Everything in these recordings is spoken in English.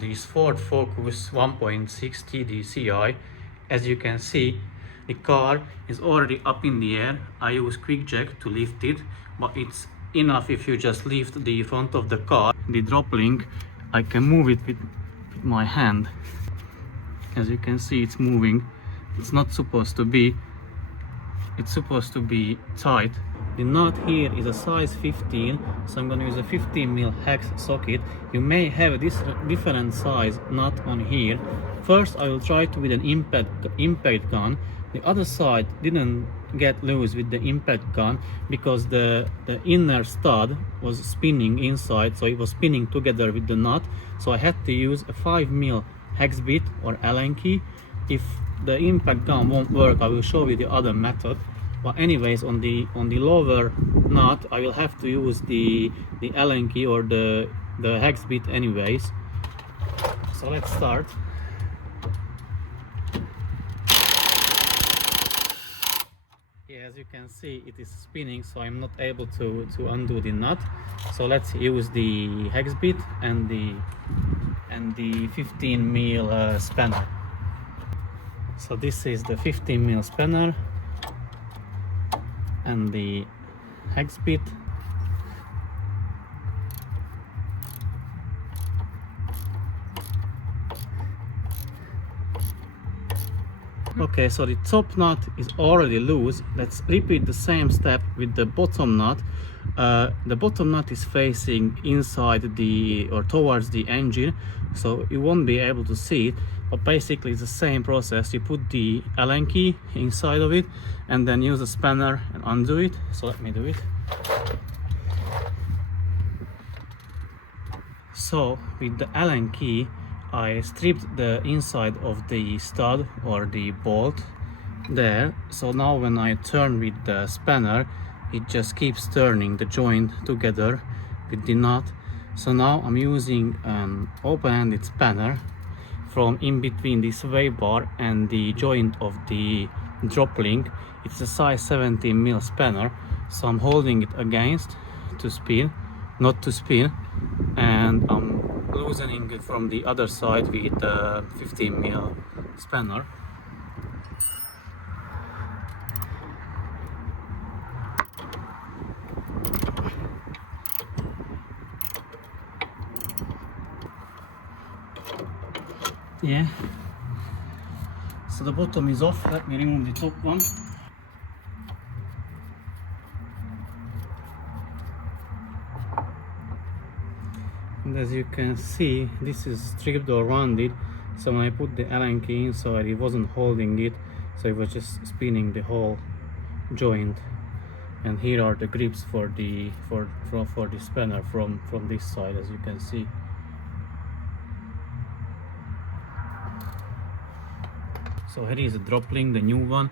This Ford Focus 1.6 TDCI, as you can see, the car is already up in the air. I use quick jack to lift it, but it's enough if you just lift the front of the car. The drop link, I can move it with my hand. As you can see, it's moving. It's not supposed to be. It's supposed to be tight. The nut here is a size 15, so I'm going to use a 15mm hex socket. You may have this different size nut on here. First I will try to with an impact gun. The other side didn't get loose with the impact gun because the inner stud was spinning inside, so it was spinning together with the nut. So I had to use a 5mm hex bit or Allen key. If the impact gun won't work, I will show you the other method. But anyways, on the lower nut, I will have to use the Allen key or the hex bit anyways. So let's start. Yeah, as you can see, it is spinning, so I'm not able to undo the nut. So let's use the hex bit and the 15mm spanner. So this is the 15mm spanner and the hex bit. Okay, so the top nut is already loose. Let's repeat the same step with the bottom nut. The bottom nut is facing inside or towards the engine, so you won't be able to see it, but basically it's the same process. You put the Allen key inside of it and then use a spanner and undo it. So let me do it. So with the Allen key I stripped the inside of the stud or the bolt there. So now when I turn with the spanner, it just keeps turning the joint together with the nut. So now I'm using an open-ended spanner from in between this sway bar and the joint of the drop link. It's a size 17mm spanner, so I'm holding it against to spin, not to spin, and I'm loosening it from the other side with the 15mm spanner. Yeah, so the bottom is off. Let me remove the top one. And as you can see, this is stripped or rounded, so when I put the Allen key inside, it wasn't holding it, so it was just spinning the whole joint. And here are the grips for the spanner from this side, as you can see. So here is a drop link, the new one.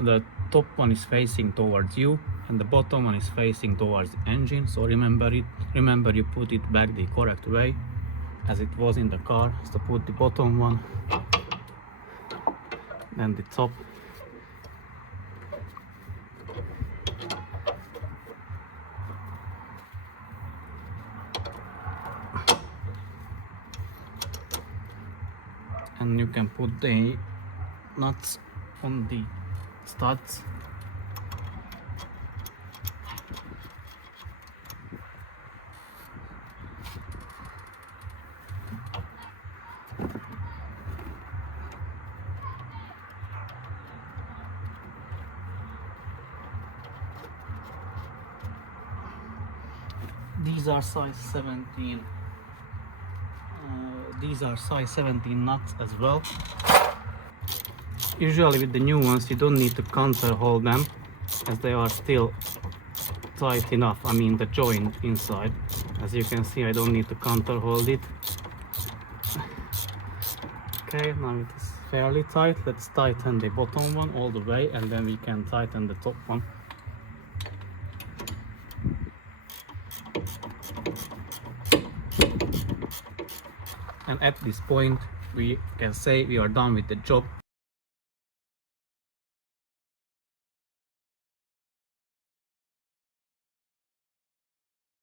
The top one is facing towards you and the bottom one is facing towards the engine. So remember you put it back the correct way as it was in the car. So put the bottom one, then the top, and you can put the nuts on the studs. These are size 17. These are size 17 nuts as well. Usually with the new ones you don't need to counter hold them as they are still tight enough. I mean the joint inside. As you can see, I don't need to counter hold it. Okay, now it is fairly tight. Let's tighten the bottom one all the way and then we can tighten the top one. And at this point we can say we are done with the job.